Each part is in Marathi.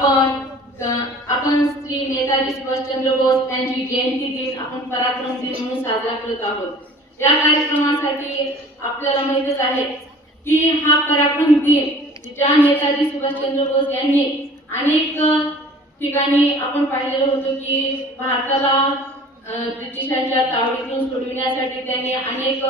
आपण श्री नेताजी सुभाषचंद्र बोस यांची जयंती दिन आपण पराक्रम दिन म्हणून साजरा करत आहोत। या कार्यक्रमासाठी आपल्याला माहितच आहे की हा पराक्रम दिन ज्या नेताजी सुभाषचंद्र बोस यांनी अनेक ठिकाणी आपण पाहिलेलं होतं की भारताला ब्रिटिशांच्या तावडीतून सोडविण्यासाठी त्यांनी अनेक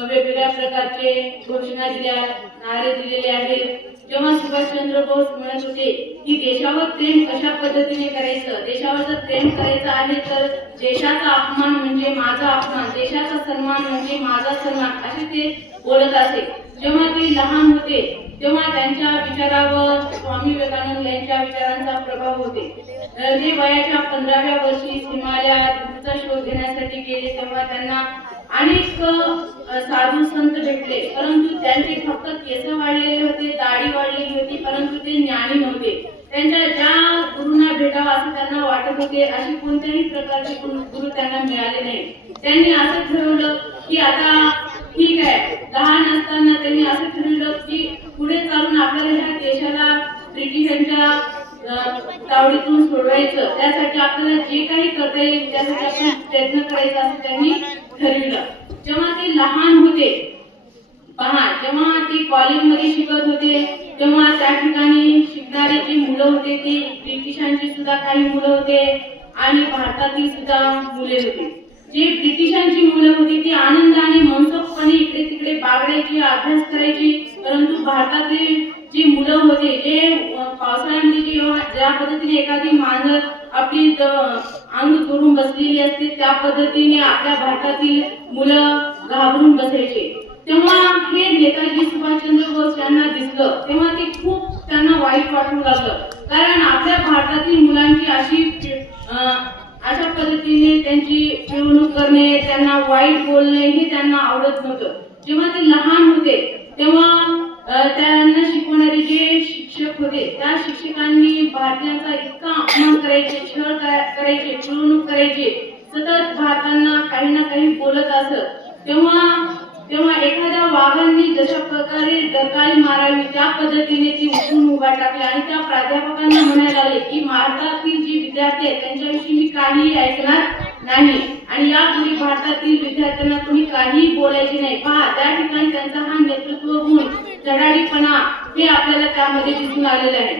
वेगवेगळ्या प्रकारचे घोषणा दिल्या, नारे दिलेले आहेत। जेव्हा सुभाषचंद्र बोस म्हणत होते की देशावर प्रेम कशा पद्धतीने करायचं, देशावर जर प्रेम करायचं आहे तर देशाचा अपमान म्हणजे माझा अपमान, देशाचा सन्मान म्हणजे माझा सन्मान, असे ते बोलत असे। जेव्हा ते लहान होते तेव्हा त्यांच्या विचारावर स्वामी विवेकानंद यांच्या विचारांचा प्रभाव होते। ते वयाच्या 15व्या वर्षी हिमालयात गुरूचा शोध घेण्यासाठी गेले तेव्हा त्यांना अनेक साधू संत भेटले, परंतु त्यांचे फक्त केस वाढलेले होते, दाढी वाढलेली होती, परंतु ते ज्ञानी नव्हते। त्यांच्या ज्या गुरूंना भेटावं असं त्यांना वाटत होते अशी कोणत्याही प्रकारचे गुरु त्यांना मिळाले नाही। त्यांनी असं ठरवलं की आता ठीक आहे, लहान असताना त्यांनी असं ठरवलं की पुढे चालून आपल्याला ह्या देशाला ब्रिटिशांच्या तावडीतून सोडवायचं, त्यासाठी आपल्याला जे काही करता येईल त्यासाठी आपण प्रयत्न करायचा असं त्यांनी ठरविलं। जेव्हा ते लहान होते पहा, जेव्हा ते कॉलेजमध्ये शिकत होते तेव्हा त्या ठिकाणी शिकणारे जी मुलं होते ती ब्रिटिशांची सुद्धा काही मुलं होते आणि भारतातील सुद्धा मुले होती। जे ब्रिटिशांची मुलं होती ती आनंदाने मनसोक्तपणे इकडे तिकडे बागडायची, अभ्यास करायची, परंतु भारतातील जी मुलं होते जे पावसाळ्यामध्ये ज्या पद्धतीने एखादी मांजर आपली अंग जोडून बसलेली असते त्या पद्धतीने आपल्या भारतातील मुलं घाबरून बसायचे। तेव्हा हे नेताजी सुभाषचंद्र बोस यांना दिसलं तेव्हा ते खूप त्यांना वाईट वाटू लागलं, कारण आपल्या भारतातील मुलांची अशा पद्धतीने त्यांची पिळवणूक करणे, त्यांना वाईट बोलणे हे त्यांना आवडत नव्हतं। जेव्हा ते लहान होते तेव्हा त्यांना शिकवणारे जे शिक्षक होते त्या शिक्षकांनी भारतीयांचा इतका अपमान करायचे, छळ करायचे, पिळवणूक करायचे, सतत भारतांना काही ना काही बोलत असत। तेव्हा एखाद्या वाघांनी जशा प्रकारे डरकाळी मारावी त्या पद्धतीने ती उठून उभा टाकली आणि त्या प्राध्यापकांना म्हणायला लागले की भारतातील जे विद्यार्थी आहेत त्यांच्याविषयी मी काहीही ऐकणार नाही आणि यापुढे भारतातील विद्यार्थ्यांना तुम्ही काहीही बोलायचे नाही। पहा, त्या ठिकाणी त्यांचा हा नेतृत्व गुण, धडाडीपणा हे आपल्याला त्यामध्ये दिसून आलेलं आहे।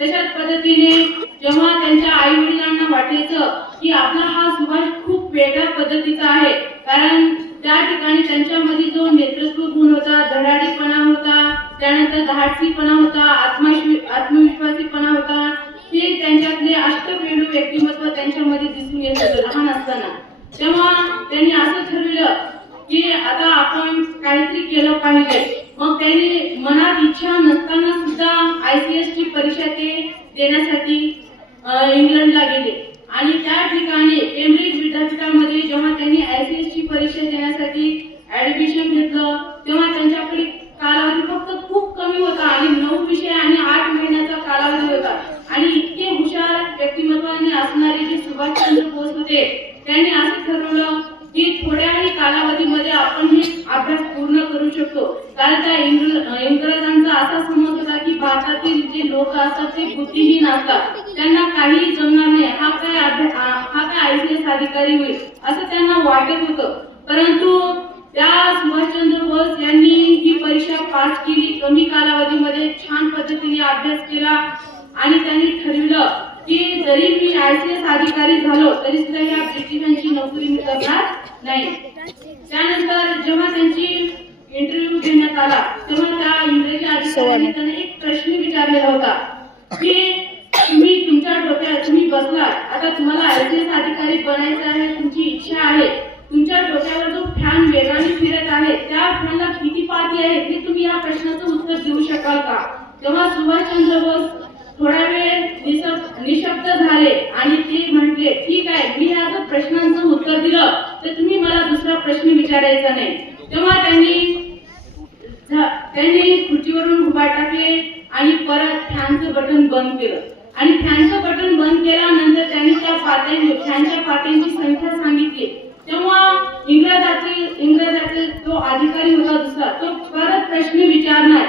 तशाच पद्धतीने जेव्हा त्यांच्या आई वडिलांना वाटायचं की आपला हा सुभाष खूप वेगळ्या पद्धतीचा आहे, कारण त्या ठिकाणी त्यांच्यामध्ये जो नेतृत्व गुण होता, धडाडीपणा होता, त्यानंतर धाडसीपणा होता, आत्मविश्वासीपणा होता, हे त्यांच्यातले अष्टपैलू व्यक्तिमत्व त्यांच्यामध्ये दिसून येत होतं लहान असताना। तेव्हा त्यांनी असं ठरवलं की आता आपण काहीतरी केलं पाहिजे। मग त्यांनी मनात इच्छा नसताना सुद्धा ICS ची परीक्षा ते देण्यासाठी इंग्लंडला गेले आणि त्या ठिकाणी केम्ब्रिज विद्यापीठामध्ये जेव्हा त्यांनी ICS ची परीक्षा देण्यासाठी ऍडमिशन घेतलं तेव्हा त्यांच्याकडे कालावधी फक्त खूप कमी होता आणि 9 विषय आणि 8 महिन्याचा कालावधी होता आणि इतके हुशार व्यक्तिमत्वाने असणारे जे सुभाषचंद्र बोस होते त्यांनी असं ठरवलं की थोड्याही कालावधीमध्ये आपण हे अभ्यास पूर्ण करू शकतो, कारण त्या इंग्रजांचा असा समज होता की भारतातील जे लोक असतात ते बुद्धिहीन असतात, त्यांना काही जमणार नाही, हा काय ICS अधिकारी होईल असं त्यांना वाटत होतं। परंतु त्या सुभाषचंद्र बोस यांनी ही परीक्षा पास केली, कमी कालावधीमध्ये छान पद्धतीने अभ्यास केला आणि त्यांनी ठरवलं की जरी मी ICS अधिकारी झालो तरी सुद्धा या ब्रिटिशांची नोकरी मी करणार नाही। त्यानंतर जेव्हा त्यांची इंटरव्ह्यू घेण्यात आला तेव्हा त्या इंग्रजी अधिकाऱ्यांनी त्यांना एक प्रश्न विचारलेला होता की तुम्ही बसलात, आता तुम्हाला ICS अधिकारी बनायचं आहे, तुमची इच्छा आहे, तुमच्या डोक्यावर जो फॅन वेगाने फिरत आहे त्या फॅनला किती पाती आहेत हे तुम्ही या प्रश्नाचं उत्तर देऊ शकाल का? तेव्हा सुभाषचंद्र बोस थोडा वेळ निशब्द झाले आणि ते म्हटले ठीक आहे, मी या जर प्रश्नांचं उत्तर दिलं तर तुम्ही मला दुसरा प्रश्न विचारायचा नाही। तेव्हा त्यांनी खुर्चीवरून उभा टाकले आणि परत फॅनचं बटन बंद केलं आणि फॅनचं बटन बंद केल्यानंतर त्यांनी त्या फॅनच्या पात्यांची संख्या सांगितली। तेव्हा इंग्रजातील जो अधिकारी होता दुसरा तो परत प्रश्न विचारणार,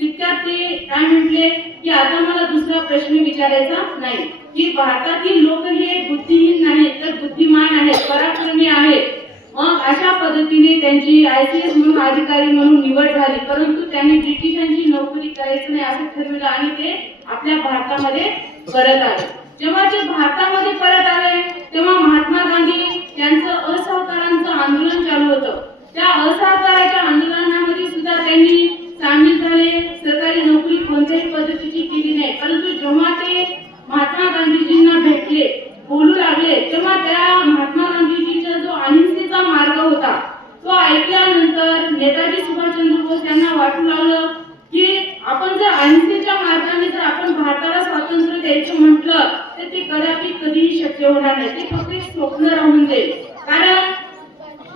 तितक्यात ते काय म्हटले की आता मला दुसरा प्रश्न विचारायचा नाही, की भारतातील लोक हे बुद्धिहीन नाहीत तर बुद्धिमान आहेत, पराक्रमी आहेत. मग अशा पद्धतीने त्यांची ICS म्हणून अधिकारी म्हणून निवड झाली. परंतु त्यांनी ब्रिटिशांची नोकरी करायचं नाही असं ठरवलं आणि ते आपल्या भारतामध्ये परत आले. जेव्हा ते भारतामध्ये परत आले तेव्हा महात्मा गांधी यांचं असहकारांचं आंदोलन चालू होतं. त्या असहकाराच्या आंदोलनामध्ये सुद्धा त्यांनी सामील झाले. सरकारी नोकरी कोणत्याही पद्धतीची केली नाही. परंतु जेव्हा ते महात्मा गांधीजींना भेटले, बोलू लागले, तेव्हा त्या महात्मा गांधीजींचा जो अहिंसेचा मार्ग होता तो ऐकल्यानंतर नेताजी सुभाषचंद्र बोस यांना वाटू लागलं की आपण जर अहिंसेच्या मार्गाने जर आपण भारताला स्वातंत्र्य द्यायचं म्हटलं तर ते कदापि कधीही शक्य होणार नाही. ते फक्त एक स्वप्न राहून जाईल.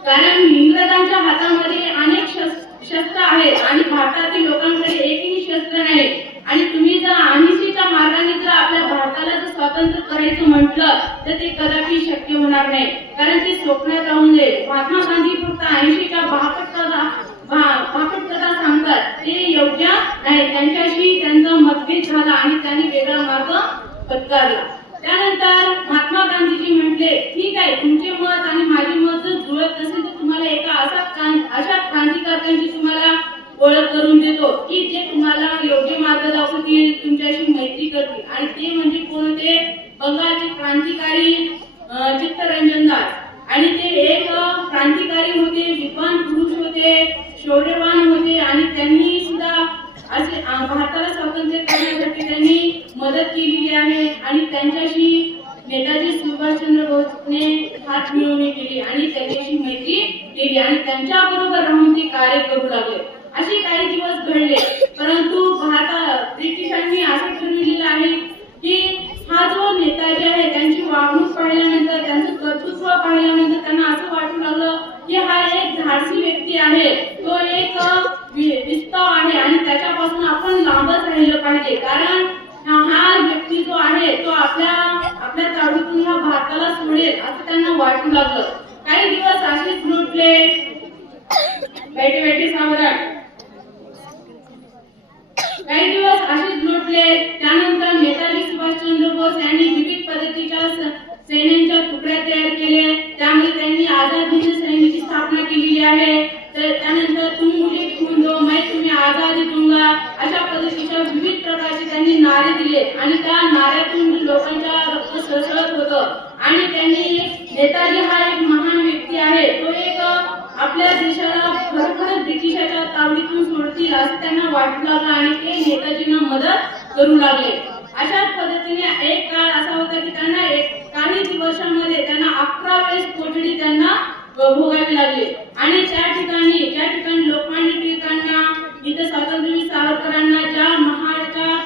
कारण इंग्रजांच्या हातामध्ये अनेक शस्त्र आहेत आणि भारतातील लोकांकडे एकही शस्त्र नाही. आणि तुम्ही जर अहिंसेच्या मार्गाने जर आपल्या भारताला जर स्वातंत्र्य करायचं म्हटलं तर ते कदापि शक्य होणार नाही, कारण ते स्वप्नात राहून जाईल. महात्मा गांधी फक्त अहिंसेच्या भाकट कथा सांगतात, ते योग्य नाही. त्यांच्याशी त्यांचा मतभेद झाला आणि त्यांनी वेगळा मार्ग पत्करला. त्यानंतर महात्मा गांधीजी म्हटले, ठीक आहे, तुमचे मत आणि माझे मत जर जुळत नसेल तर तुम्हाला एका अशा क्रांतिकारकांची तुम्हाला ओळख करून देतो की जे तुम्हाला योग्य मार्ग दाखवतील, तुमच्याशी मैत्री करतील. आणि ते म्हणजे कोण होते? बंगालचे क्रांतिकारी चित्तरंजन दास. आणि ते एक क्रांतिकारी होते, विद्वान पुरुष होते, शौर्यवान होते आणि त्यांनी सुद्धा असे भारताला स्वातंत्र्य करण्यासाठी त्यांनी मदत केलेली आहे. आणि त्यांच्याशी नेताजी सुभाषचंद्र बोसने हात मिळवणी केली आणि त्यांच्याशी मैत्री केली आणि त्यांच्या बरोबर राहून ते कार्य करू लागले. असे काही दिवस घडले. परंतु ब्रिटिशांनी असं ठरविलेलं आहे की हा जो नेताजी आहे त्यांची वागणूक पाहिल्यानंतर, त्यांचं कर्तृत्व पाहिल्यानंतर त्यांना असं वाटू लागलं की हा एक धाडसी व्यक्ती आहे, तो एक विस्ताव आहे आणि त्याच्यापासून आपण लांबच राहिलं पाहिजे. कारण हा व्यक्ती जो आहे तो आपल्या ताडूतून ह्या भारताला सोडेल असं त्यांना वाटू लागलं. काही दिवस असेच लुटले. बैठे बैठे सावधान. काही दिवस असेच लुटले. त्यानंतर नेताजी सुभाषचंद्र बोस यांनी विविध पद्धतीच्या सैन्यांच्या तुकड्या तयार केल्या. त्यामध्ये त्यांनी आझाद हिंद सैन्याची स्थापना केलेली आहे. तर त्यानंतर तुम्ही मुझे खून दो, मैं तुम्हें आजादी दूंगा, अशा पद्धतीच्या विविध प्रकारचे त्यांनी नारे दिले आणि त्या नाऱ्यातून लोकांच्या रक्त सळसळत होतं. आणि त्यांनी नेताजी हा एक महान व्यक्ती आहे, तो एक आपल्या देशाला खरोखर ब्रिटिशाच्या तावडीतून सोडतील असं त्यांना वाटू लागलं आणि ते नेताजींना मदत करू लागले. अशाच पद्धतीने एक काळ असा होता की त्यांना काही वर्षांमध्ये त्यांना 11 वेळेस कोठडी त्यांना भोगावी लागली. आणि ज्या ठिकाणी लोकमान्य टिळकांना, इथं स्वातंत्र्यवीर सावरकरांना ज्या महाडच्या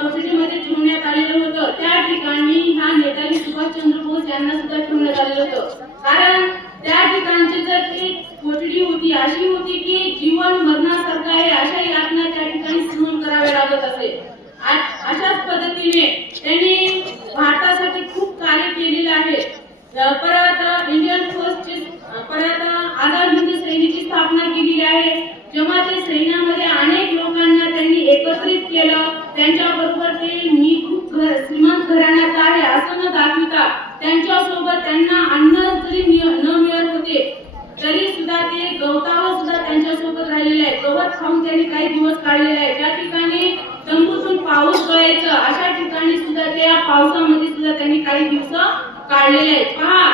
कोठडीमध्ये ठेवण्यात आलेलं होतं त्या ठिकाणी ह्या नेताजी सुभाषचंद्र बोस यांना सुद्धा ठेवण्यात आलेलं होतं. कारण त्या ठिकाणची जर ती कोठडी होती अशी होती की जीवन मरणासारखं आहे, अशा यातना त्या ठिकाणी सहन कराव्या लागत असे. अशाच पद्धतीने त्यांनी भारतासाठी खूप कार्य केलेलं आहे. परत इंडियन फोर्सची परत आझाद हिंद सैन्याची स्थापना केलेली आहे. जेव्हा ते सैन्यामध्ये अनेक लोकांना त्यांनी एकत्रित केलं, त्यांच्याबरोबर ते मी खूप श्रीमंत घराण्याचा आहे असं न दाखवता त्यांच्यासोबत त्यांना अन्न जरी न मिळत होते तरी सुद्धा ते गवतावर सुद्धा त्यांच्यासोबत राहिलेले आहे. गवत खाऊन त्यांनी काही दिवस काढलेले आहे. ज्या ठिकाणी तंबूतून पाऊस गळायचं अशा ठिकाणी सुद्धा त्या पावसामध्ये सुद्धा त्यांनी काही दिवस काढलेले आहेत. पहा,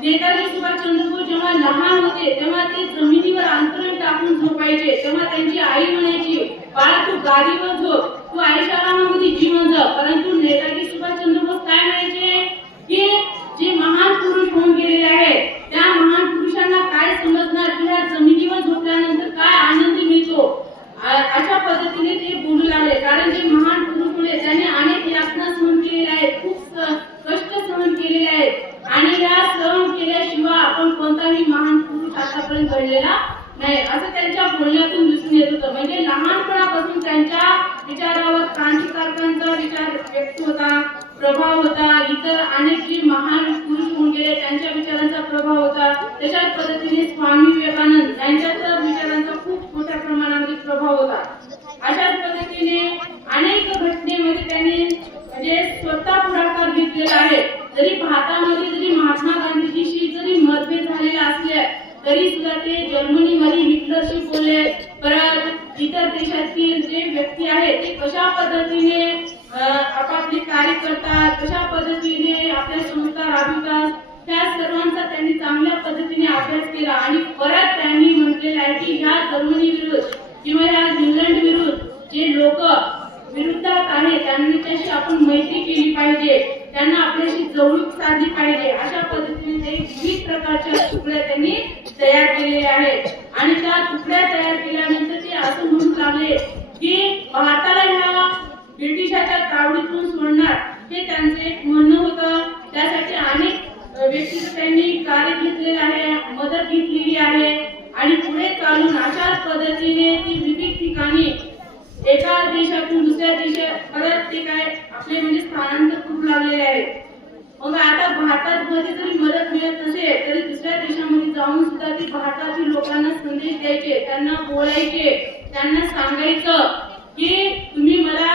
नेताजी सुभाषचंद्र बोस जेव्हा लहान होते तेव्हा ते जमिनीवर अंतरण टाकून झोपायचे. तेव्हा त्यांची आई म्हणायची, बाळा तू गादीवर झोप, तू आईशारामध्ये जीवन जग. परंतु नेताजी सुभाषचंद्र बोस काय म्हणायचे की जे महान पुरुष होऊन गेलेले आहेत त्या महान पुरुषांना काय समजणार की ह्या जमिनीवर झोपल्यानंतर काय आनंद मिळतो. अशा पद्धतीने ते बोलू लागले. कारण जे महान पुरुष होते त्यांनी अनेक यातना सहन केलेल्या आहेत, खूप कष्ट सहन केलेले आहेत आणि या सहन केल्याशिवाय आपण कोणताही महान पुरुष आतापर्यंत घडलेला नाही असं त्यांच्या बोलण्यातून दिसून येत होतं. म्हणजे लहानपणापासून त्यांच्या विचारावर क्रांतिकारकांचा विचार व्यक्त होता, प्रभाव होता. इतर अनेक जे महान पुरुष होऊन गेले त्यांच्या विचारांचा प्रभाव होता. तशाच पद्धतीने स्वामी विवेकानंद यांच्या तर विचारांचा खूप मोठ्या प्रमाणामध्ये प्रभाव होता. अशाच पद्धतीने अनेक घटनेमध्ये त्यांनी म्हणजे स्वतः पुढाकार घेतलेला आहे. जरी भारतामध्ये जरी महात्मा गांधीजीशी जरी मतभेद झालेले असले तरी सुद्धा ते जर्मनीमध्ये हिटलरशी बोलले. परत इतर देशातील जे व्यक्ती आहेत ते कशा पद्धतीने आपापले कार्य करतात, कशा पद्धतीने आपल्या संस्था राबवितात, त्या सर्वांचा त्यांनी चांगल्या पद्धतीने अभ्यास केला. आणि परत त्यांनी म्हटलेलं आहे की ह्या जर्मनी विरुद्ध किंवा या इंग्लंड विरुद्ध जे लोक विरोधात आहेत त्यांच्याशी आपण मैत्री केली पाहिजे, त्यांना आपल्याशी जवळीक साधली पाहिजे. अशा पद्धतीने ते विविध प्रकारच्या तुकड्या त्यांनी तयार केलेल्या आहेत. आणि त्या तुकड्या तयार केल्यानंतर ते असं म्हणू लागले की भारताला ह्या ब्रिटिशाच्या तावडीतून सोडणार हे त्यांचं एक म्हणणं होतं. त्यासाठी अनेक व्यक्तीचं त्यांनी कार्य घेतलेलं आहे, मदत घेतलेली आहे. आणि पुढे चालून अशाच पद्धतीने ती विविध ठिकाणी एका देशातून दुसऱ्या देशात परत ते काय आपले म्हणजे स्थानांतर करू लागलेले आहेत. मग आता भारतात मध्ये जरी मदत मिळत नसेल तरी दुसऱ्या देशामध्ये जाऊन सुद्धा ते भारतातील लोकांना संदेश द्यायचे, त्यांना बोलायचे, त्यांना सांगायचं की तुम्ही मला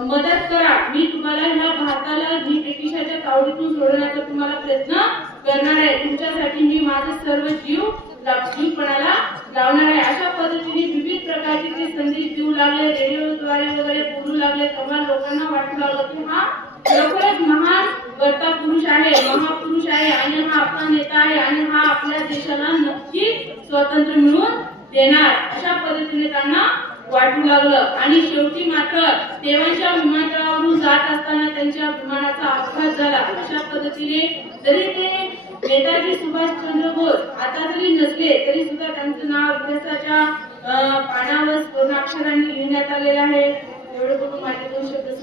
मदत करा, मी तुम्हाला ह्या भारताला ब्रिटिशाच्या तावडीतून सोडवण्याचा तुम्हाला प्रयत्न करणार आहे, तुमच्यासाठी मी माझा सर्व जीवपणाला लावणार आहे. अशा पद्धतीने विविध प्रकारचे ते संदेश देऊ लागले, रेडिओद्वारे वगैरे बोलू लागले. तेव्हा लोकांना वाटू लागलं की हा खरोखरच महान कर्ता पुरुष आहे, महापुरुष आहे आणि हा आपला नेता आहे आणि हा आपल्या देशाला नक्की स्वातंत्र्य मिळवून देणार, अशा पद्धतीने त्यांना वाटू लागलं. आणि शेवटी मात्र देवांच्या विमानतळावरून जात असताना त्यांच्या विमानाचा अपघात झाला. अशा पद्धतीने जरी ते नेताजी सुभाषचंद्र बोस आता जरी नसले तरी सुद्धा त्यांचं नाव इतिहासाच्या पानावर स्वर्णाक्षरांनी लिहिण्यात आलेलं आहे. एवढं बघून माझे 2 शब्द